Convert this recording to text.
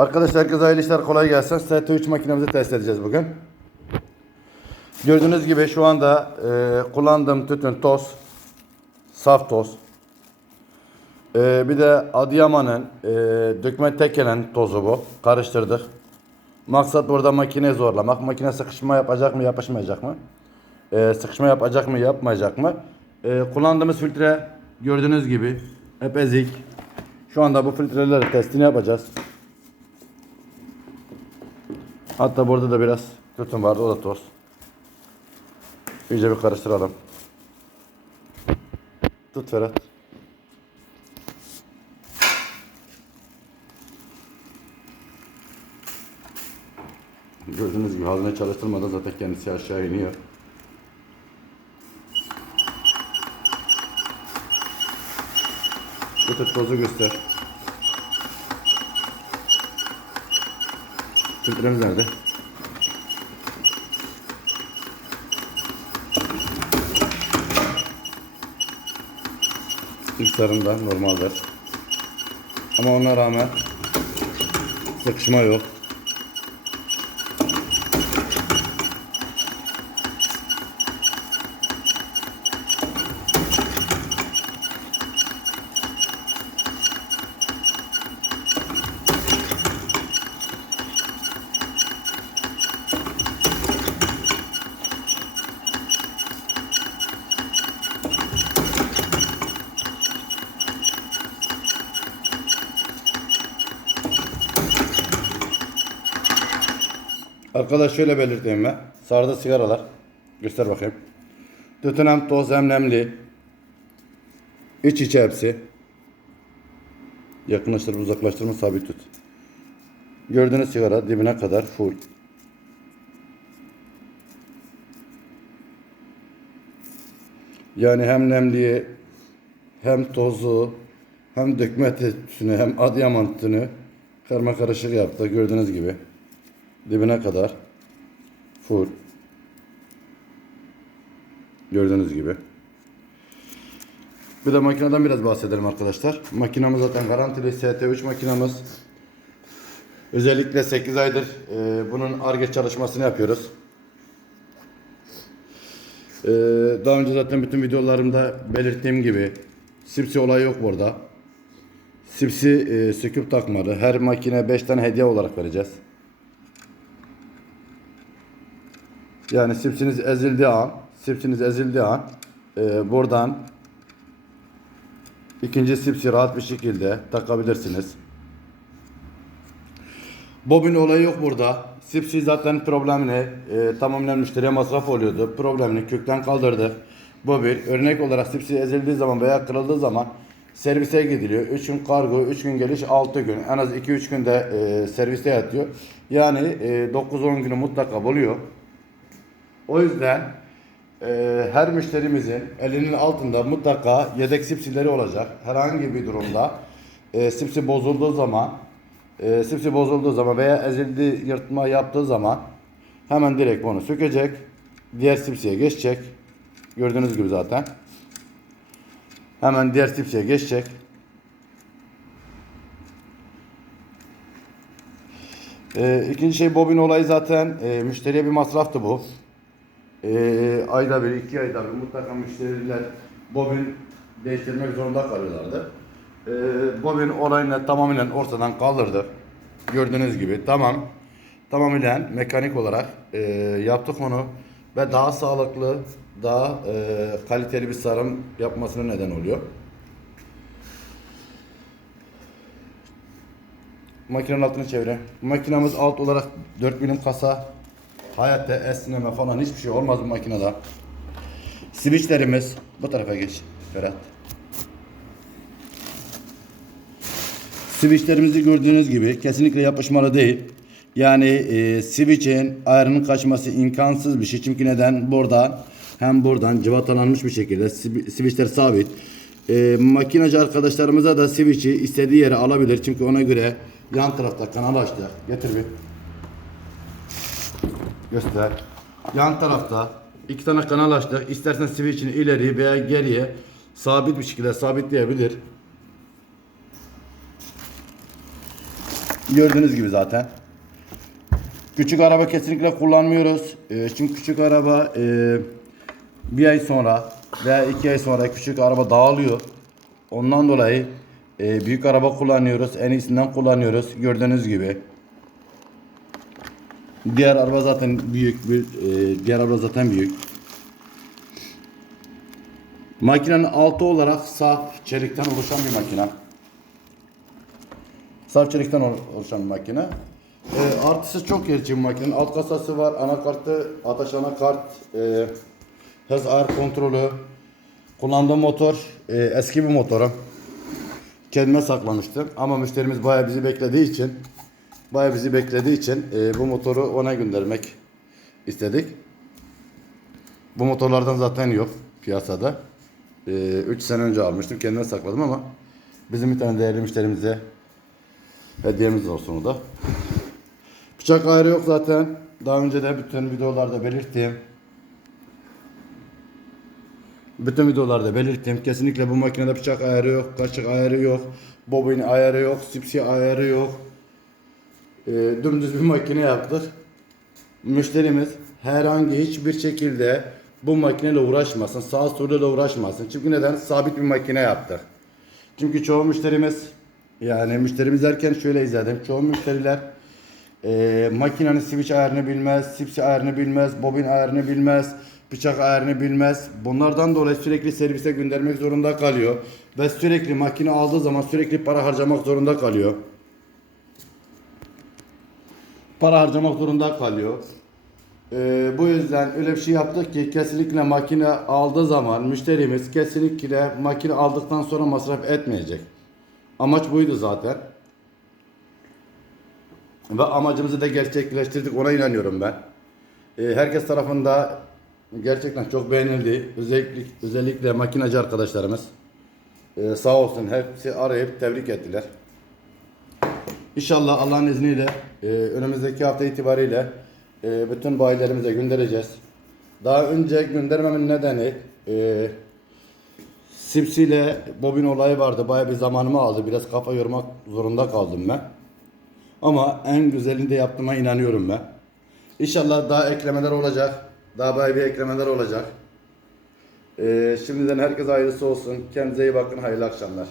Arkadaşlar herkese hayırlı işler kolay gelsin. ST3 makinemizi test edeceğiz bugün. Gördüğünüz gibi şu anda e, kullandığım tütün toz. Saf toz. E, bir de Adıyaman'ın e, dökme tekelen tozu bu. Karıştırdık. Maksat burada makine zorlamak. Makine sıkışma yapacak mı yapışmayacak mı? E, sıkışma yapacak mı yapmayacak mı? E, kullandığımız filtre gördüğünüz gibi hep ezik. Şu anda bu filtreleri testini yapacağız. Hatta burada da biraz tütün vardı o da toz. İyice bir karıştıralım. Tut Ferhat. Gördüğünüz gibi haline çalıştırmadan zaten kendisi aşağı iniyor. Bu tür tozu göster. Filtremiz nerede? İlk sarında normaldir. Ama ona rağmen sıkışma yok. Arkadaş şöyle belirteyim ben. Sarıda sigaralar. Göster bakayım. Tütün hem toz hem nemli. İç içe hepsi. Yakınlaştırıp uzaklaştırma sabit tut. Gördüğünüz sigara dibine kadar full. Yani hem nemliği hem tozu hem dökme tütünü hem Adıyaman tütünü karma karışık yaptı gördüğünüz gibi dibine kadar full. Gördüğünüz gibi. Bir de makineden biraz bahsedelim arkadaşlar. Makinamız zaten garantili. ST3 makinamız. Özellikle 8 aydır e, bunun ARGE çalışmasını yapıyoruz. E, daha önce zaten bütün videolarımda belirttiğim gibi sipsi olayı yok burada. Sipsi e, söküp takmadı her makine 5 tane hediye olarak vereceğiz Yani sipsiniz ezildiği an, sipsiniz ezildiği an e, buradan ikinci sipsi rahat bir şekilde takabilirsiniz. Bobin olayı yok burada. Sipsi zaten problemini e, tamamen müşteriye masraf oluyordu. Problemini kökten kaldırdı. Bobin örnek olarak sipsi ezildiği zaman veya kırıldığı zaman servise gidiliyor. 3 gün kargo, 3 gün geliş, 6 gün. En az 2-3 günde e, serviste yatıyor. Yani e, 9-10 günü mutlaka buluyor. O yüzden e, her müşterimizin elinin altında mutlaka yedek sipsileri olacak. Herhangi bir durumda e, sipsi bozulduğu zaman e, sipsi bozulduğu zaman veya ezildi yırtma yaptığı zaman hemen direkt bunu sökecek. Diğer sipsiye geçecek. Gördüğünüz gibi zaten. Hemen diğer sipsiye geçecek. E, ikinci şey bobin olayı zaten e, müşteriye bir masraftı bu e, ayda bir, iki ayda bir mutlaka müşteriler bobin değiştirmek zorunda kalıyorlardı. E, bobin olayını tamamen ortadan kaldırdı. Gördüğünüz gibi tamam. Tamamen mekanik olarak e, yaptık onu ve daha sağlıklı, daha e, kaliteli bir sarım yapmasına neden oluyor. Makinenin altını çevire. Makinamız alt olarak 4 milim kasa Hayatta esneme falan hiçbir şey olmaz bu makinede. Switchlerimiz bu tarafa geç Ferhat. Switchlerimizi gördüğünüz gibi kesinlikle yapışmalı değil. Yani e, switch'in ayarının kaçması imkansız bir şey. Çünkü neden? Buradan hem buradan cıvatalanmış bir şekilde switchler sabit. E, makinacı arkadaşlarımıza da switch'i istediği yere alabilir. Çünkü ona göre yan tarafta kanal açtı. Getir bir. Göster. Yan tarafta iki tane kanal açtık. İstersen switch'ini ileri veya geriye sabit bir şekilde sabitleyebilir. Gördüğünüz gibi zaten. Küçük araba kesinlikle kullanmıyoruz. Ee, çünkü küçük araba e, bir ay sonra veya iki ay sonra küçük araba dağılıyor. Ondan dolayı e, büyük araba kullanıyoruz. En iyisinden kullanıyoruz. Gördüğünüz gibi. Diğer araba zaten büyük. bir- e, diğer araba zaten büyük. Makinenin altı olarak saf çelikten oluşan bir makine. Saf çelikten ol- oluşan bir makine. E, artısı çok gerici bir makinenin. Alt kasası var, anakartı, ateş anakart, e, hız ayar kontrolü. Kullandığım motor e, eski bir motorum. Kendime saklamıştım ama müşterimiz bayağı bizi beklediği için bayağı bizi beklediği için e, bu motoru ona göndermek istedik. Bu motorlardan zaten yok piyasada. 3 sene önce almıştım. Kendime sakladım ama bizim bir tane değerli müşterimize hediyemiz olsun o da. Bıçak ayrı yok zaten. Daha önce de bütün videolarda belirttim. Bütün videolarda belirttim. Kesinlikle bu makinede bıçak ayarı yok, kaşık ayarı yok, bobin ayarı yok, sipsi ayarı yok. Ee, dümdüz bir makine yaptık. Müşterimiz herhangi hiçbir şekilde bu makineyle uğraşmasın, sağ soluyla uğraşmasın. Çünkü neden? Sabit bir makine yaptık. Çünkü çoğu müşterimiz yani müşterimiz derken şöyle izledim. Çoğu müşteriler e, makinenin switch ayarını bilmez, sipsi ayarını bilmez, bobin ayarını bilmez, bıçak ayarını bilmez. Bunlardan dolayı sürekli servise göndermek zorunda kalıyor. Ve sürekli makine aldığı zaman sürekli para harcamak zorunda kalıyor. Para harcamak zorunda kalıyor. Ee, bu yüzden öyle bir şey yaptık ki kesinlikle makine aldığı zaman müşterimiz kesinlikle makine aldıktan sonra masraf etmeyecek. Amaç buydu zaten. Ve amacımızı da gerçekleştirdik ona inanıyorum ben. Ee, herkes tarafında gerçekten çok beğenildi. Özellikle, özellikle makinacı arkadaşlarımız. Ee, sağ olsun hepsi arayıp tebrik ettiler. İnşallah Allah'ın izniyle e, önümüzdeki hafta itibariyle e, bütün bayilerimize göndereceğiz. Daha önce göndermemin nedeni e, Sipsi'yle bobin olayı vardı. Bayağı bir zamanımı aldı. Biraz kafa yormak zorunda kaldım ben. Ama en güzelini de yaptığıma inanıyorum ben. İnşallah daha eklemeler olacak. Daha bayağı bir eklemeler olacak. E, şimdiden herkese hayırlısı olsun. Kendinize iyi bakın. Hayırlı akşamlar.